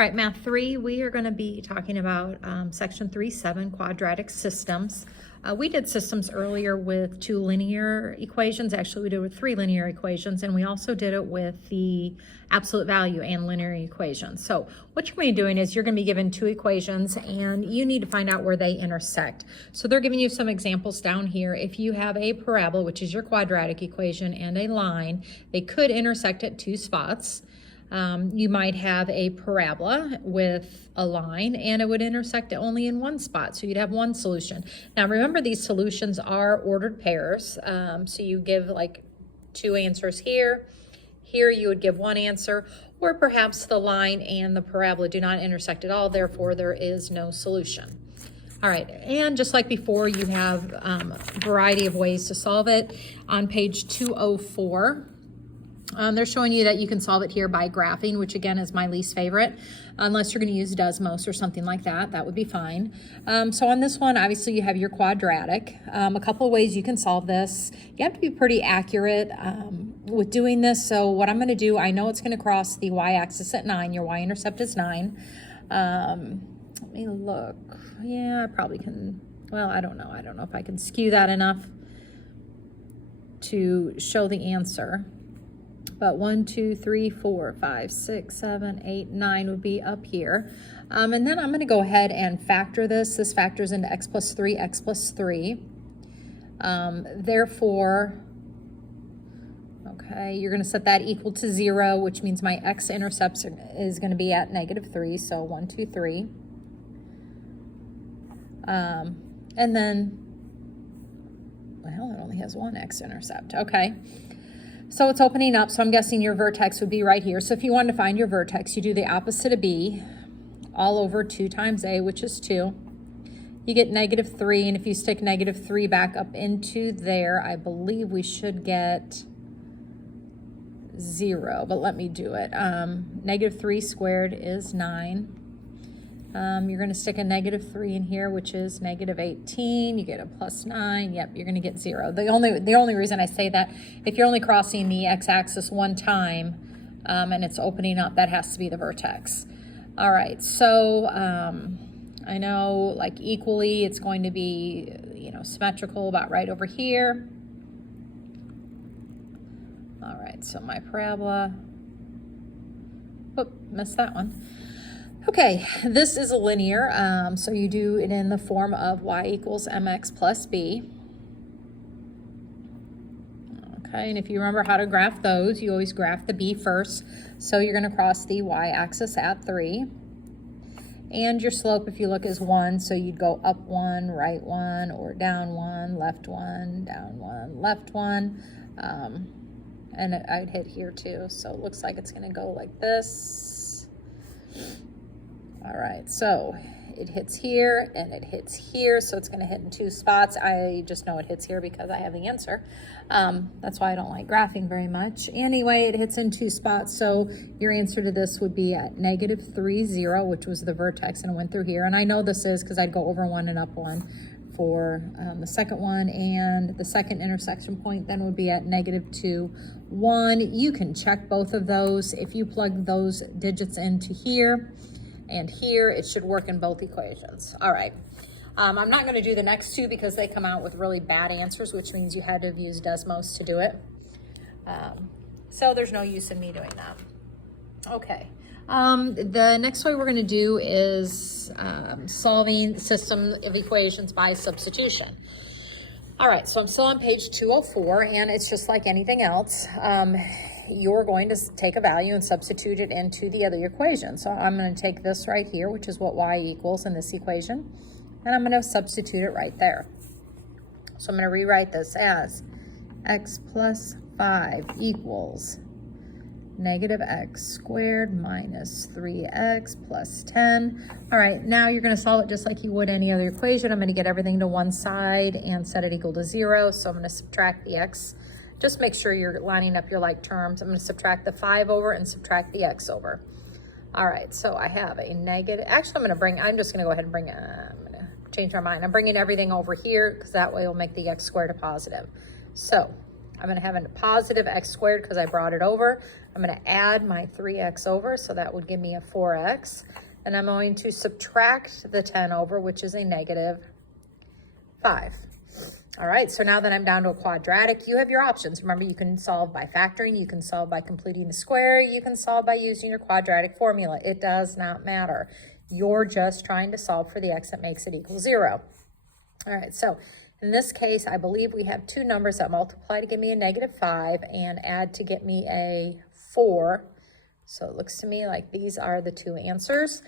All right, Math 3, we are going to be talking about Section 3.7, quadratic systems. We did systems earlier with 2 linear equations. Actually, we did it with 3 linear equations, and we also did it with the absolute value and linear equations. So what you're going to be doing is you're going to be given 2 equations, and you need to find out where they intersect. So they're giving you some examples down here. If you have a parabola, which is your quadratic equation, and a line, they could intersect at 2 spots. You might have a parabola with a line and it would intersect only in 1 spot, so you'd have 1 solution. Now remember, these solutions are ordered pairs, so you give like 2 answers here. Here you would give 1 answer, or perhaps the line and the parabola do not intersect at all, therefore there is no solution. All right, and just like before, you have a variety of ways to solve it. On page 204, they're showing you that you can solve it here by graphing, which again is my least favorite, unless you're going to use Desmos or something like that. That would be fine. So on this one, obviously you have your quadratic. A couple of ways you can solve this. You have to be pretty accurate with doing this. So what I'm going to do, I know it's going to cross the y-axis at 9. Your y-intercept is 9. Let me look. Yeah, I probably can. Well, I don't know. I don't know if I can skew that enough to show the answer. But 1, 2, 3, 4, 5, 6, 7, 8, 9 would be up here. And then I'm going to go ahead and factor this. This factors into x plus 3, x plus 3. Therefore, okay, you're going to set that equal to 0, which means my x-intercept is going to be at -3. So 1, 2, 3. And then, well, it only has 1 x-intercept. Okay. So it's opening up, so I'm guessing your vertex would be right here. So if you wanted to find your vertex, you do the opposite of b, all over 2 times a, which is 2. You get -3, and if you stick -3 back up into there, I believe we should get 0, but let me do it. -3 squared is 9. You're going to stick a -3 in here, which is -18. You get a +9. Yep, you're going to get 0. The only reason I say that, if you're only crossing the x-axis 1 time and it's opening up, that has to be the vertex. All right, so I know like equally it's going to be, you know, symmetrical about right over here. All right, so my parabola, missed that one. Okay, this is a linear, so you do it in the form of y equals mx plus b. Okay, and if you remember how to graph those, you always graph the b first. So you're going to cross the y-axis at 3. And your slope, if you look, is 1, so you'd go up 1, right 1, or down 1, left 1, down 1, left 1. And I'd hit here too, so it looks like it's going to go like this. All right, so it hits here and it hits here, so it's going to hit in 2 spots. I just know it hits here because I have the answer. That's why I don't like graphing very much. Anyway, it hits in 2 spots, so your answer to this would be at -3, 0, which was the vertex, and it went through here. And I know this is because I'd go over 1 and up 1 for the second one, and the second intersection point then would be at -2, 1. You can check both of those. If you plug those digits into here and here, it should work in both equations. All right. I'm not going to do the next 2 because they come out with really bad answers, which means you had to have used Desmos to do it. So there's no use in me doing that. Okay. The next way we're going to do is solving system of equations by substitution. All right, so I'm still on page 204, and it's just like anything else. You're going to take a value and substitute it into the other equation. So I'm going to take this right here, which is what y equals in this equation, and I'm going to substitute it right there. So I'm going to rewrite this as x plus 5 equals -x squared minus 3x plus 10. All right, now you're going to solve it just like you would any other equation. I'm going to get everything to one side and set it equal to 0. So I'm going to subtract the x. Just make sure you're lining up your like terms. I'm going to subtract the 5 over and subtract the x over. All right, so I have a negative. Actually, I'm just going to go ahead and I'm going to change my mind. I'm bringing everything over here because that way it'll make the x squared a positive. So I'm going to have a positive x squared because I brought it over. I'm going to add my 3x over, so that would give me a 4x. And I'm going to subtract the 10 over, which is a negative 5. All right, so now that I'm down to a quadratic, you have your options. Remember, you can solve by factoring, you can solve by completing the square, you can solve by using your quadratic formula. It does not matter. You're just trying to solve for the x that makes it equal 0. All right, so in this case, I believe we have two numbers that multiply to give me a negative 5 and add to get me a 4. So it looks to me like these are the two answers.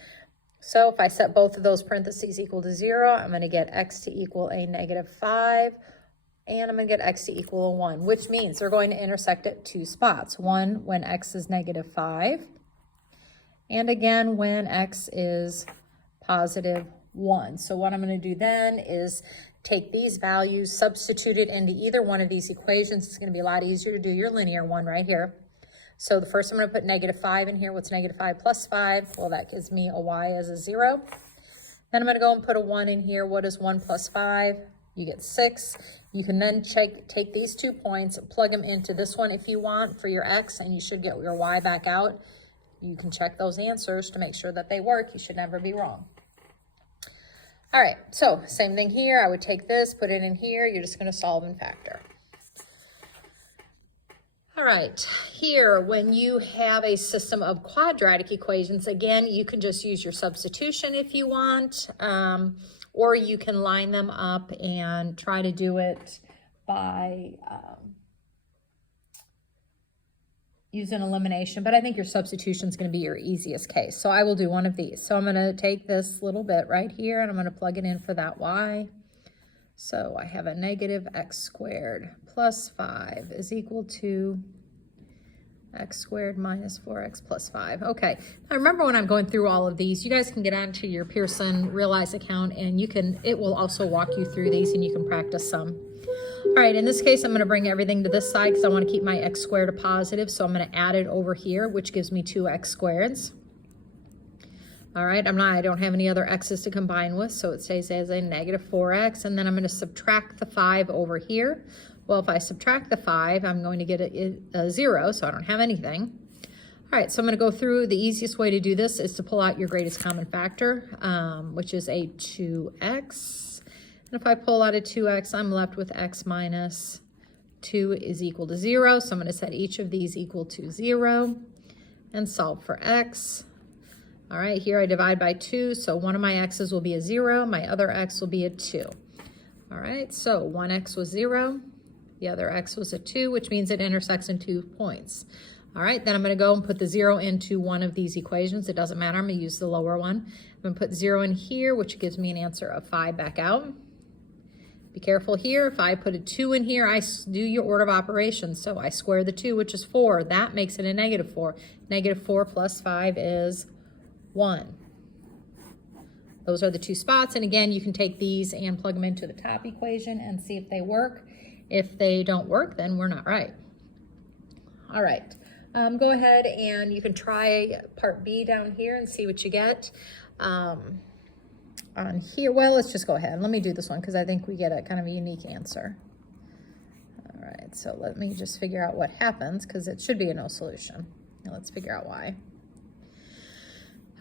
So if I set both of those parentheses equal to 0, I'm going to get x to equal a negative 5, and I'm going to get x to equal a 1, which means they're going to intersect at two spots. One when x is negative 5, and again when x is positive 1. So what I'm going to do then is take these values, substitute it into either one of these equations. It's going to be a lot easier to do your linear one right here. So the first I'm going to put negative 5 in here. What's negative 5 plus 5? Well, that gives me a y as a 0. Then I'm going to go and put a 1 in here. What is 1 plus 5? You get 6. You can then take these 2 points, plug them into this one if you want for your x, and you should get your y back out. You can check those answers to make sure that they work. You should never be wrong. All right, so same thing here. I would take this, put it in here. You're just going to solve and factor. All right, here, when you have a system of quadratic equations, again, you can just use your substitution if you want, or you can line them up and try to do it by using elimination, but I think your substitution is going to be your easiest case. So I will do one of these. So I'm going to take this little bit right here, and I'm going to plug it in for that y. So I have a negative x squared plus 5 is equal to x squared minus 4x plus 5. Okay, now remember when I'm going through all of these, you guys can get onto your Pearson Realize account, and it will also walk you through these, and you can practice some. All right, in this case, I'm going to bring everything to this side because I want to keep my x squared a positive, so I'm going to add it over here, which gives me 2x squareds. All right, I don't have any other x's to combine with, so it stays as a negative 4x, and then I'm going to subtract the 5 over here. Well, if I subtract the 5, I'm going to get a 0, so I don't have anything. All right, so I'm going to go through. The easiest way to do this is to pull out your greatest common factor, which is a 2x. And if I pull out a 2x, I'm left with x minus 2 is equal to 0. So I'm going to set each of these equal to 0 and solve for x. All right, here I divide by 2, so one of my x's will be a 0, my other x will be a 2. All right, so one x was 0, the other x was a 2, which means it intersects in 2 points. All right, then I'm going to go and put the 0 into one of these equations. It doesn't matter, I'm going to use the lower one. I'm going to put 0 in here, which gives me an answer of 5 back out. Be careful here, if I put a 2 in here, I do your order of operations. So I square the 2, which is 4. That makes it a negative 4. Negative 4 plus 5 is 1. Those are the 2 spots, and again, you can take these and plug them into the top equation and see if they work. If they don't work, then we're not right. All right, go ahead and you can try part B down here and see what you get. On here, well, let's just go ahead. Let me do this one because I think we get a kind of a unique answer. All right, so let me just figure out what happens because it should be a no solution. Now let's figure out why.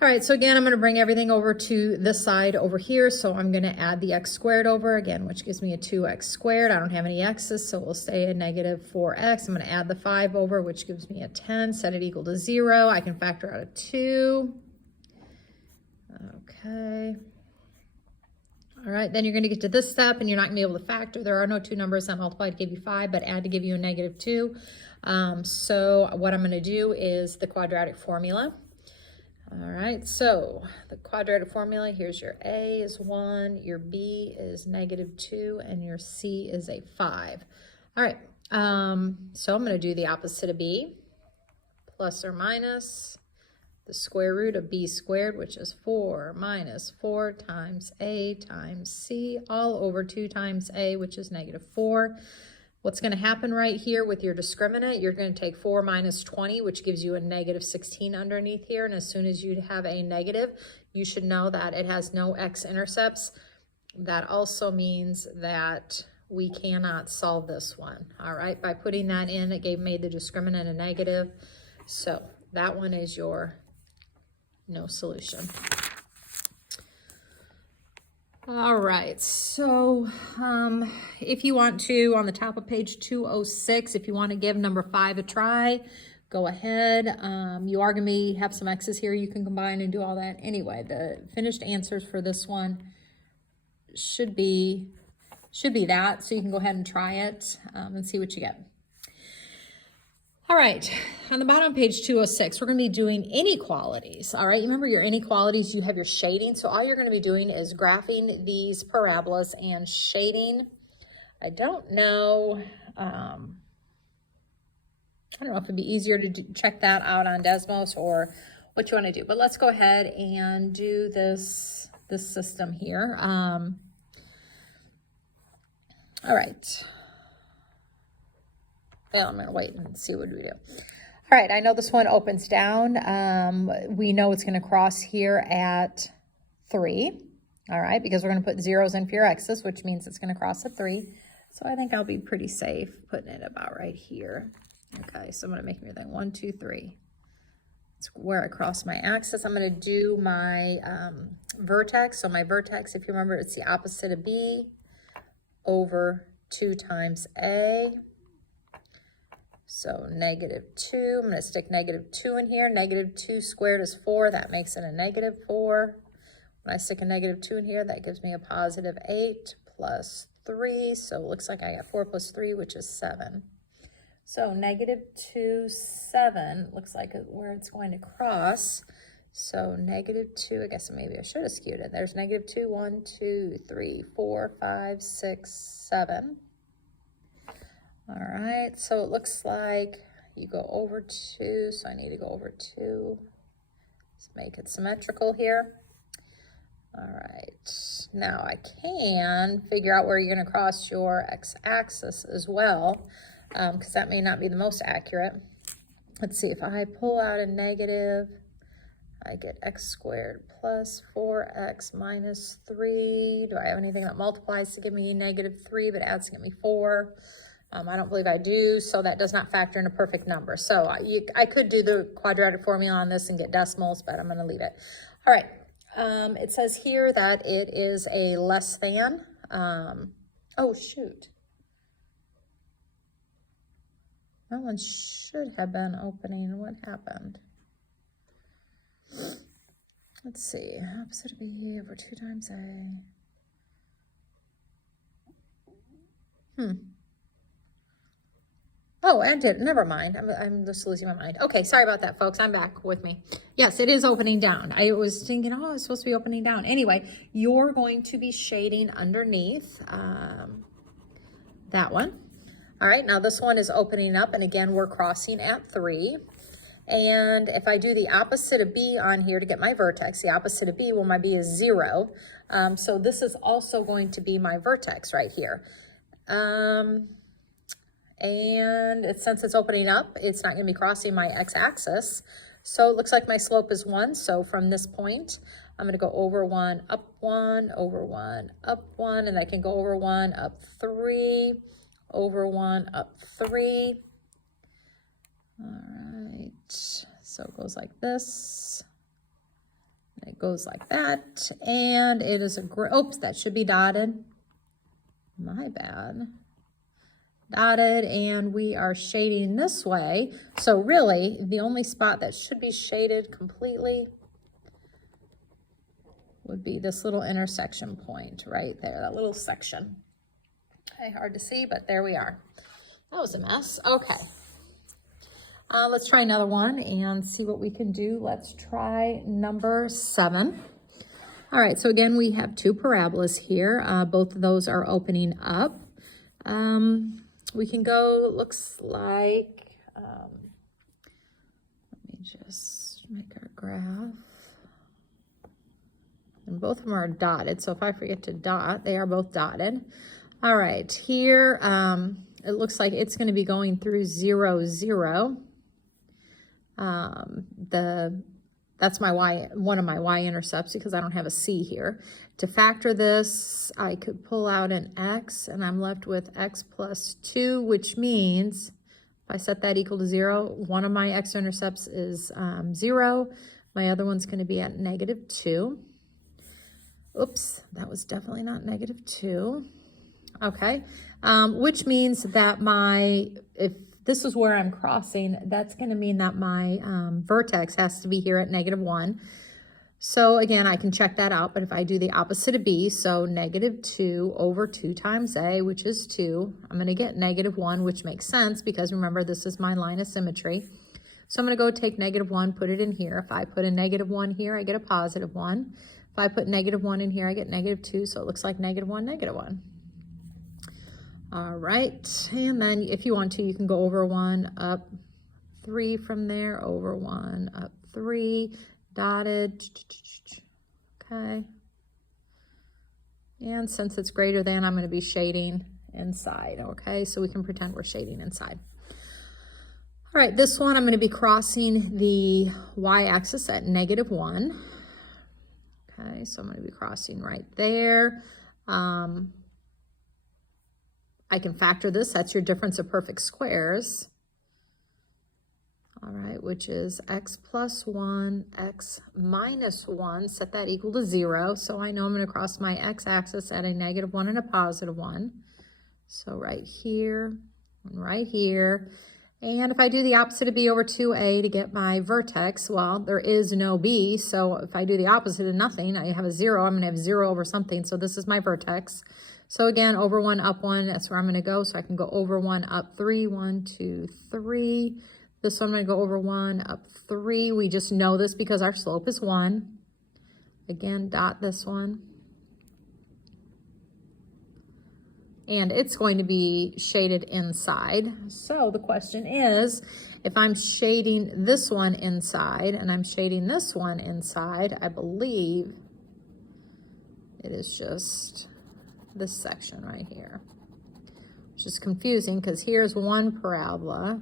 All right, so again, I'm going to bring everything over to this side over here. So I'm going to add the x squared over again, which gives me a 2x squared. I don't have any x's, so we'll stay a negative 4x. I'm going to add the 5 over, which gives me a 10, set it equal to 0. I can factor out a 2. Okay. All right, then you're going to get to this step, and you're not going to be able to factor. There are no 2 numbers that multiply to give you 5, but add to give you a negative 2. So what I'm going to do is the quadratic formula. All right, so the quadratic formula, here's your A is 1, your B is negative 2, and your C is a 5. All right, so I'm going to do the opposite of B, plus or minus the square root of B squared, which is 4 minus 4 times A times C, all over 2 times A, which is negative 4. What's going to happen right here with your discriminant, you're going to take 4 minus 20, which gives you a negative 16 underneath here. And as soon as you have a negative, you should know that it has no x-intercepts. That also means that we cannot solve this one. All right, by putting that in, it made the discriminant a negative. So that one is your no solution. All right, so if you want to, on the top of page 206, if you want to give number 5 a try, go ahead. You are going to have some X's here you can combine and do all that. Anyway, the finished answers for this one should be that, so you can go ahead and try it and see what you get. All right, on the bottom of page 206, we're going to be doing inequalities. All right, remember your inequalities, you have your shading. So all you're going to be doing is graphing these parabolas and shading. I don't know if it'd be easier to check that out on Desmos or what you want to do. But let's go ahead and do this system here. All right. Well, I'm going to wait and see what we do. All right, I know this one opens down. We know it's going to cross here at 3. All right, because we're going to put zeros in for your x's, which means it's going to cross at 3. So I think I'll be pretty safe putting it about right here. Okay, so I'm going to make me think 1, 2, 3. It's where I cross my axis. I'm going to do my vertex. So my vertex, if you remember, it's the opposite of B over 2 times A. So -2, I'm going to stick -2 in here. -2 squared is 4. That makes it a -4. When I stick a -2 in here, that gives me a +8 plus 3. So it looks like I got 4 plus 3, which is 7. So -2, 7 looks like where it's going to cross. So -2, I guess maybe I should have skewed it. There's -2, 1, 2, 3, 4, 5, 6, 7. All right, so it looks like you go over 2, so I need to go over 2. Let's make it symmetrical here. All right, now I can figure out where you're going to cross your x-axis as well, because that may not be the most accurate. Let's see, if I pull out a negative, I get x squared plus 4x minus 3. Do I have anything that multiplies to give me -3 but adds to give me 4? I don't believe I do, so that does not factor in a perfect number. So I could do the quadratic formula on this and get decimals, but I'm going to leave it. All right, it says here that it is a less than. Oh, shoot. That one should have been opening. What happened? Let's see. Opposite of B over 2 times A. Oh, I did. Never mind. I'm just losing my mind. Okay, sorry about that, folks. I'm back with me. Yes, it is opening down. I was thinking, oh, it's supposed to be opening down. Anyway, you're going to be shading underneath that one. All right, now this one is opening up, and again, we're crossing at 3. And if I do the opposite of B on here to get my vertex, the opposite of B, well, my B is 0. So this is also going to be my vertex right here. And since it's opening up, it's not going to be crossing my x-axis. So it looks like my slope is 1. So from this point, I'm going to go over 1, up 1, over 1, up 1, and I can go over 1, up 3, over 1, up 3. All right, so it goes like this. And it goes like that. And it is oops, that should be dotted. My bad. Dotted, and we are shading this way. So really, the only spot that should be shaded completely would be this little intersection point right there, that little section. Okay, hard to see, but there we are. That was a mess. Okay. Let's try another one and see what we can do. Let's try number 7. All right, so again, we have 2 parabolas here. Both of those are opening up. We can go, it looks like, let me just make our graph. And both of them are dotted, so if I forget to dot, they are both dotted. All right, here, it looks like it's going to be going through 0, 0. The That's my y, one of my y-intercepts, because I don't have a c here. To factor this, I could pull out an x, and I'm left with x plus 2, which means if I set that equal to 0, one of my x-intercepts is 0. My other one's going to be at -2. Oops, that was definitely not -2. Okay, which means that if this is where I'm crossing, that's going to mean that my vertex has to be here at -1. So again, I can check that out, but if I do the opposite of b, so -2 over 2 times a, which is 2, I'm going to get -1, which makes sense because remember, this is my line of symmetry. So I'm going to go take -1, put it in here. If I put a -1 here, I get a +1. If I put -1 in here, I get -2, so it looks like -1, -1. All right, and then if you want to, you can go over 1, up 3 from there, over 1, up 3, dotted, okay. And since it's greater than, I'm going to be shading inside, okay? So we can pretend we're shading inside. All right, this one, I'm going to be crossing the y-axis at -1. Okay, so I'm going to be crossing right there. I can factor this. That's your difference of perfect squares. All right, which is x plus 1, x minus 1. Set that equal to 0. So I know I'm going to cross my x-axis at a -1 and a +1. So right here and right here. And if I do the opposite of b over 2a to get my vertex, well, there is no b. So if I do the opposite of nothing, I have a 0. I'm going to have 0 over something. So this is my vertex. So again, over 1, up 1, that's where I'm going to go. So I can go over 1, up 3, 1, 2, 3. This one, I'm going to go over 1, up 3. We just know this because our slope is 1. Again, dot this one. And it's going to be shaded inside. So the question is, if I'm shading this one inside and I'm shading this one inside, I believe it is just this section right here, which is confusing because here's one parabola,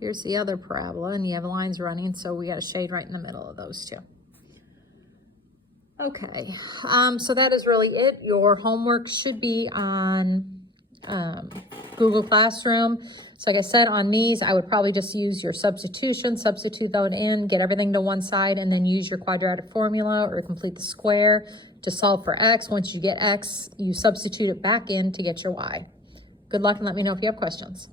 here's the other parabola, and you have lines running, so we got a shade right in the middle of those two. Okay, so that is really it. Your homework should be on Google Classroom. So like I said, on these, I would probably just use your substitution, substitute that in, get everything to one side, and then use your quadratic formula or complete the square to solve for x. Once you get x, you substitute it back in to get your y. Good luck, and let me know if you have questions.